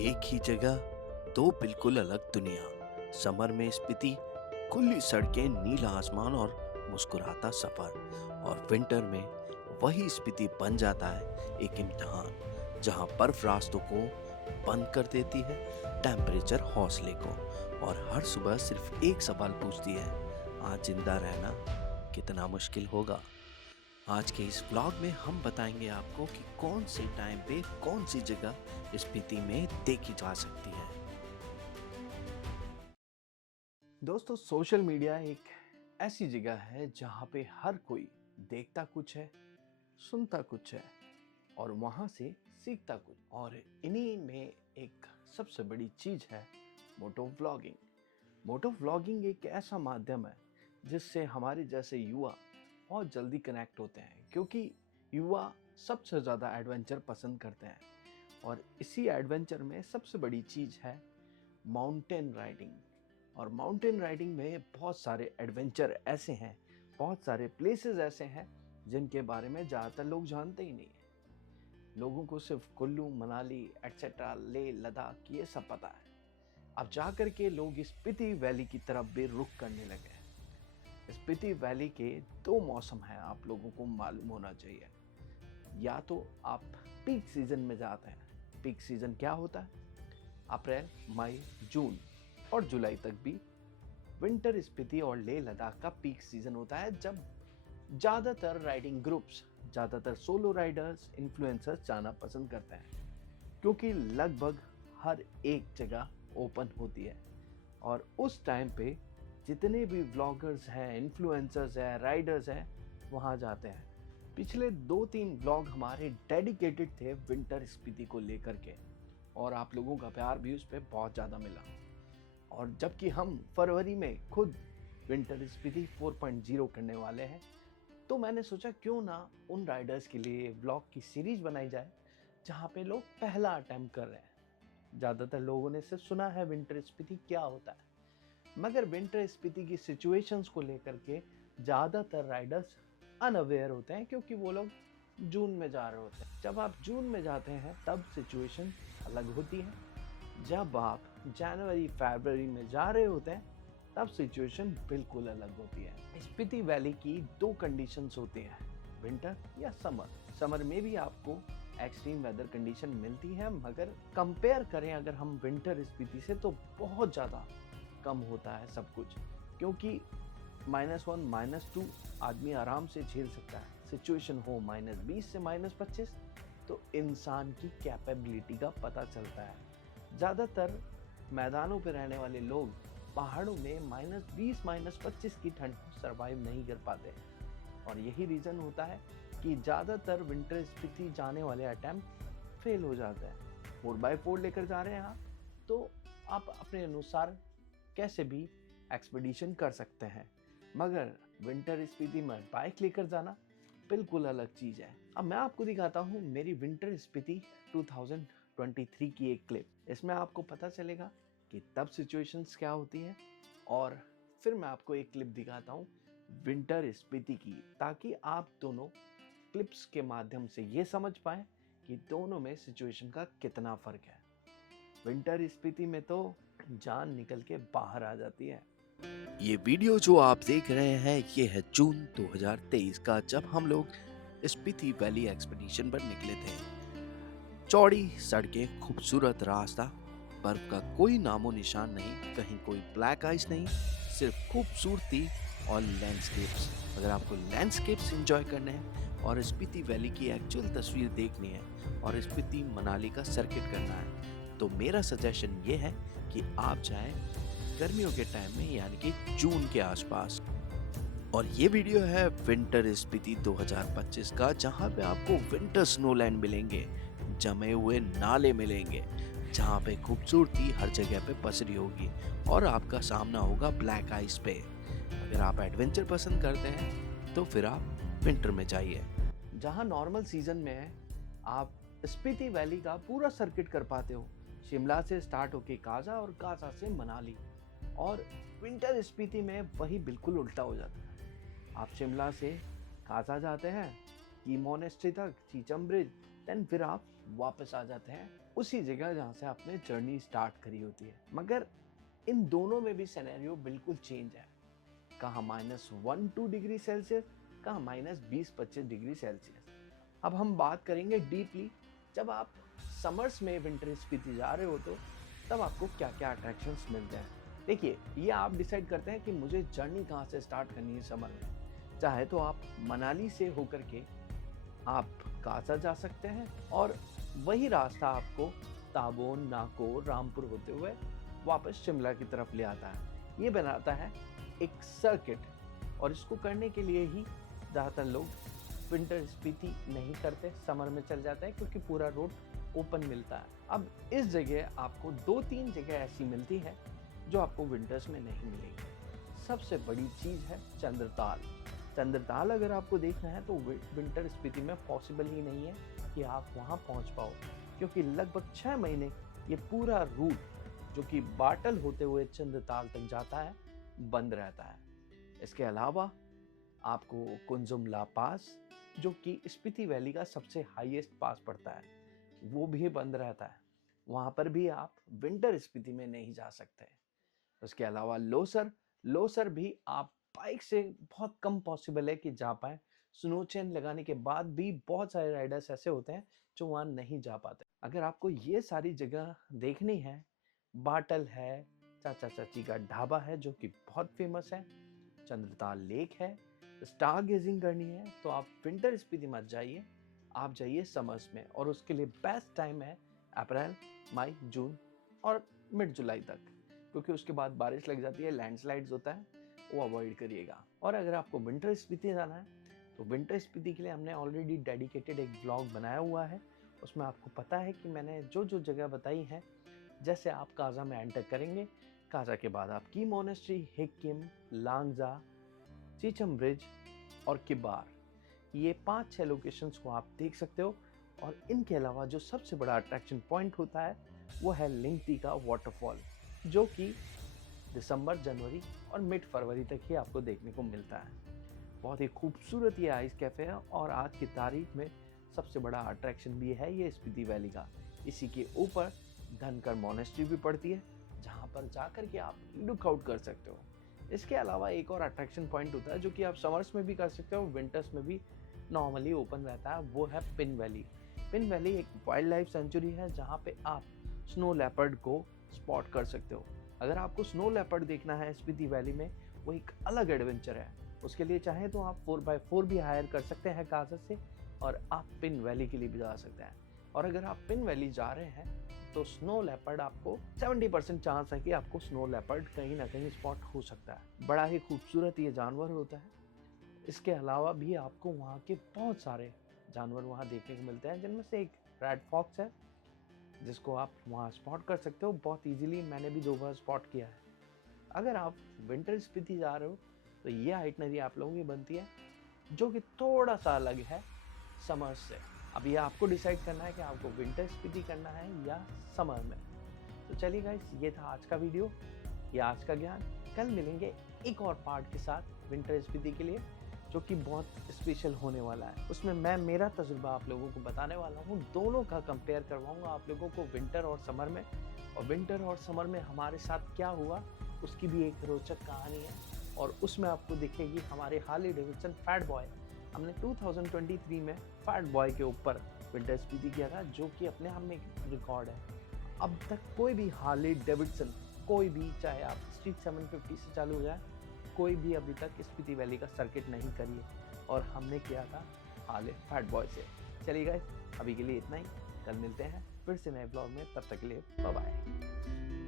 एक ही जगह दो बिल्कुल अलग दुनिया। समर में स्पीति, खुली सड़कें, नीला आसमान और मुस्कुराता सफर। और विंटर में वही स्पीति बन जाता है एक इम्तिहान, जहां बर्फ रास्तों को बंद कर देती है, टेम्परेचर हौसले को, और हर सुबह सिर्फ एक सवाल पूछती है, आज जिंदा रहना कितना मुश्किल होगा। आज के इस व्लॉग में हम बताएंगे आपको कि कौन से टाइम पे कौन सी जगह स्पीति में देखी जा सकती है। दोस्तों, सोशल मीडिया एक ऐसी जगह है जहाँ पे हर कोई देखता कुछ है, सुनता कुछ है और वहाँ से सीखता कुछ। और इन्हीं में एक सबसे बड़ी चीज है मोटो व्लॉगिंग। मोटो व्लॉगिंग एक ऐसा माध्यम है जिससे हमारे जैसे युवा बहुत जल्दी कनेक्ट होते हैं, क्योंकि युवा सबसे ज़्यादा एडवेंचर पसंद करते हैं। और इसी एडवेंचर में सबसे बड़ी चीज़ है माउंटेन राइडिंग। और माउंटेन राइडिंग में बहुत सारे एडवेंचर ऐसे हैं, बहुत सारे प्लेसेस ऐसे हैं जिनके बारे में ज़्यादातर लोग जानते ही नहीं हैं। लोगों को सिर्फ कुल्लू, मनाली एक्सेट्रा, लेह, लद्दाख ये सब पता है। अब जा कर के लोग स्पीति वैली की तरफ भी रुख करने लगे हैं। स्पीति वैली के दो मौसम हैं, आप लोगों को मालूम होना चाहिए। या तो आप पीक सीजन में जाते हैं। पीक सीजन क्या होता है? अप्रैल, मई, जून और जुलाई तक भी विंटर स्पीति और लेह लद्दाख का पीक सीजन होता है, जब ज़्यादातर राइडिंग ग्रुप्स, ज़्यादातर सोलो राइडर्स, इन्फ्लुएंसर्स जाना पसंद करते हैं, क्योंकि लगभग हर एक जगह ओपन होती है। और उस टाइम पे जितने भी व्लॉगर्स हैं, इन्फ्लुएंसर्स हैं, राइडर्स हैं, वहाँ जाते हैं। पिछले 2-3 व्लॉग हमारे डेडिकेटेड थे विंटर स्पीति को लेकर के, और आप लोगों का प्यार भी उस पर बहुत ज़्यादा मिला। और जबकि हम फरवरी में खुद विंटर स्पीति 4.0 करने वाले हैं, तो मैंने सोचा क्यों ना उन राइडर्स के लिए व्लॉग की सीरीज बनाई जाए जहाँ पे लोग पहला अटेम्प्ट कर रहे हैं। ज़्यादातर लोगों ने सिर्फ सुना है विंटर स्पीति क्या होता है, मगर विंटर स्पीति की सिचुएशंस को लेकर के ज़्यादातर राइडर्स अनअवेयर होते हैं, क्योंकि वो लोग जून में जा रहे होते हैं। जब आप जून में जाते हैं तब सिचुएशन अलग होती है। जब आप जनवरी, फरवरी में जा रहे होते हैं तब सिचुएशन बिल्कुल अलग होती है। स्पीति वैली की दो कंडीशंस होती हैं, विंटर या समर। समर में भी आपको एक्सट्रीम वेदर कंडीशन मिलती है, मगर कंपेयर करें अगर हम विंटर स्पीति से तो बहुत ज़्यादा कम होता है सब कुछ, क्योंकि -1, -2 आदमी आराम से झेल सकता है। सिचुएशन हो -20 से -25 तो इंसान की कैपेबिलिटी का पता चलता है। ज़्यादातर मैदानों पर रहने वाले लोग पहाड़ों में -20, -25 की ठंड को सर्वाइव नहीं कर पाते, और यही रीज़न होता है कि ज़्यादातर विंटर स्पीति जाने वाले अटेम्प्ट फेल हो जाते हैं। 4x4 लेकर जा रहे हैं आप, तो आप अपने अनुसार कैसे भी एक्सपीडिशन कर सकते हैं, मगर विंटर स्पीति में बाइक लेकर जाना बिल्कुल अलग चीज़ है। अब मैं आपको दिखाता हूँ मेरी विंटर स्पीति 2023 की एक क्लिप। इसमें आपको पता चलेगा कि तब सिचुएशंस क्या होती हैं, और फिर मैं आपको एक क्लिप दिखाता हूँ विंटर स्पीति की, ताकि आप दोनों क्लिप्स के माध्यम से ये समझ पाएँ कि दोनों में सिचुएशन का कितना फ़र्क है। विंटर स्पीति में तो जान निकल के बाहर आ जाती है। ये वीडियो जो आप देख रहे हैं ये है जून 2023 का, जब हम लोग स्पीति वैली एक्सपीडिशन पर निकले थे। चौड़ी सड़कें, खूबसूरत रास्ता, बर्फ का कोई नामो निशान नहीं, कहीं कोई ब्लैक आइस नहीं, सिर्फ खूबसूरती और लैंडस्केप्स। अगर आपको लैंडस्केप्स एंजॉय करने हैं और स्पीति वैली की एक्चुअल तस्वीर देखनी है और स्पीति मनाली का सर्किट करना है, तो मेरा सजेशन ये है कि आप जाएं गर्मियों के टाइम में, यानी कि जून के आसपास। और ये वीडियो है विंटर स्पीति 2025 का, जहां पे आपको विंटर स्नोलैंड मिलेंगे, जमे हुए नाले मिलेंगे, जहां पे खूबसूरती हर जगह पे पसरी होगी, और आपका सामना होगा ब्लैक आइस पे। अगर आप एडवेंचर पसंद करते हैं तो फिर आप विंटर में जाइए। जहां नॉर्मल सीजन में आप स्पीति वैली का पूरा सर्किट कर पाते हो, शिमला से स्टार्ट होके काजा और काजा से मनाली। और विंटर स्पीति में वही बिल्कुल उल्टा हो जाता है। आप शिमला से काजा जाते हैं, की मोनेस्ट्री तक, चीचम ब्रिज, देन फिर आप वापस आ जाते हैं उसी जगह जहाँ से आपने जर्नी स्टार्ट करी होती है। मगर इन दोनों में भी सिनेरियो बिल्कुल चेंज है, कहाँ -1-2 डिग्री सेल्सियस, कहाँ -20-25 डिग्री सेल्सियस। अब हम बात करेंगे डीपली, जब आप समर्स में विंटर स्पीति जा रहे हो तो तब आपको क्या क्या अट्रैक्शंस मिलते हैं। देखिए, ये आप डिसाइड करते हैं कि मुझे जर्नी कहाँ से स्टार्ट करनी है समर में। चाहे तो आप मनाली से होकर के आप कासा जा सकते हैं और वही रास्ता आपको ताबोन, नाको, रामपुर होते हुए वापस शिमला की तरफ ले आता है। ये बनाता है एक सर्किट, और इसको करने के लिए ही ज़्यादातर लोग विंटर स्पीति नहीं करते, समर में चल जाते हैं क्योंकि पूरा रोड ओपन मिलता है। अब इस जगह आपको 2-3 जगह ऐसी मिलती है जो आपको विंटर्स में नहीं मिलेगी। सबसे बड़ी चीज़ है चंद्रताल। चंद्रताल अगर आपको देखना है तो विंटर स्पीति में पॉसिबल ही नहीं है कि आप वहाँ पहुँच पाओ, क्योंकि लगभग 6 महीने ये पूरा रूट जो कि बाटल होते हुए चंद्रताल तक जाता है बंद रहता है। इसके अलावा आपको कुंजुम पास, जो कि स्पीति वैली का सबसे हाईएस्ट पास पड़ता है, वो भी बंद रहता है। वहाँ पर भी आप विंटर स्पीति में नहीं जा सकते। उसके अलावा लोसर भी आप बाइक से बहुत कम पॉसिबल है कि जा पाए। स्नो चेन लगाने के बाद भी बहुत सारे राइडर्स ऐसे होते हैं जो वहाँ नहीं जा पाते। अगर आपको ये सारी जगह देखनी है, बाटल है, चाचा चाची का ढाबा है जो कि बहुत फेमस है, चंद्रताल लेक है, स्टार गेजिंग करनी है, तो आप विंटर स्पीति मत जाइए, आप जाइए समर्स में। और उसके लिए बेस्ट टाइम है अप्रैल, मई, जून और मिड जुलाई तक, क्योंकि उसके बाद बारिश लग जाती है, लैंडस्लाइड्स होता है, वो अवॉइड करिएगा। और अगर आपको विंटर स्पीति जाना है तो विंटर स्पीति के लिए हमने ऑलरेडी डेडिकेटेड एक ब्लॉग बनाया हुआ है। उसमें आपको पता है कि मैंने जो जो जगह बताई हैं, जैसे आप काजा में एंटर करेंगे, काजा के बाद आप की मोनेस्ट्री, हिक्किम, लांगजा, चीचम ब्रिज और किबार, ये 5-6 लोकेशंस को आप देख सकते हो। और इनके अलावा जो सबसे बड़ा अट्रैक्शन पॉइंट होता है वो है लिंगटी का वाटरफॉल, जो कि दिसंबर, जनवरी और मिड फरवरी तक ही आपको देखने को मिलता है। बहुत ही खूबसूरत ये आइस कैफ़े है और आज की तारीख में सबसे बड़ा अट्रैक्शन भी है ये स्पीति वैली का। इसी के ऊपर धनकर मोनेस्ट्री भी पड़ती है, जहाँ पर जाकर के आप लुक आउट कर सकते हो। इसके अलावा एक और अट्रैक्शन पॉइंट होता है जो कि आप समर्स में भी कर सकते हो, विंटर्स में भी नॉर्मली ओपन रहता है, वो है पिन वैली। पिन वैली एक वाइल्ड लाइफ सेंचुरी है जहाँ पे आप स्नो लेपर्ड को स्पॉट कर सकते हो। अगर आपको स्नो लेपर्ड देखना है स्पीति वैली में, वो एक अलग एडवेंचर है। उसके लिए चाहे तो आप 4x4 भी हायर कर सकते हैं काजा से, और आप पिन वैली के लिए भी जा सकते हैं। और अगर आप पिन वैली जा रहे हैं तो स्नो लेपर्ड आपको 70% चांस है कि आपको स्नो लेपर्ड कहीं ना कहीं स्पॉट हो सकता है। बड़ा ही खूबसूरत ये जानवर होता है। इसके अलावा भी आपको वहाँ के बहुत सारे जानवर वहाँ देखने को मिलते हैं, जिनमें से एक रेड फॉक्स है जिसको आप वहाँ स्पॉट कर सकते हो बहुत इजीली। मैंने भी 2 बार स्पॉट किया है। अगर आप विंटर स्पीति जा रहे हो तो ये आइटनरी आप लोगों की बनती है, जो कि थोड़ा सा अलग है समर से। अब ये आपको डिसाइड करना है कि आपको विंटर स्पीति करना है या समर में। तो चलिए गाइस, ये था आज का वीडियो, ये आज का ज्ञान। कल मिलेंगे एक और पार्ट के साथ विंटर स्पीति के लिए, जो कि बहुत स्पेशल होने वाला है। उसमें मैं मेरा तजुर्बा आप लोगों को बताने वाला हूँ, दोनों का कंपेयर करवाऊंगा आप लोगों को, विंटर और समर में। और विंटर और समर में हमारे साथ क्या हुआ उसकी भी एक रोचक कहानी है, और उसमें आपको दिखेगी हमारे हार्ले डेविडसन फैट बॉय। हमने 2023 में फैट बॉय के ऊपर विंटर स्पीति किया था, जो कि अपने आप में एक रिकॉर्ड है। अब तक कोई भी हार्ले डेविडसन, कोई भी, चाहे आप स्ट्रीट 750 से चालू हो जाए, कोई भी अभी तक स्पीति वैली का सर्किट नहीं करी है, और हमने किया था हार्ले फैट बॉय से। चलिए गाइस, अभी के लिए इतना ही। कल मिलते हैं फिर से नए ब्लॉग में, तब तक के लिए बाय बाय।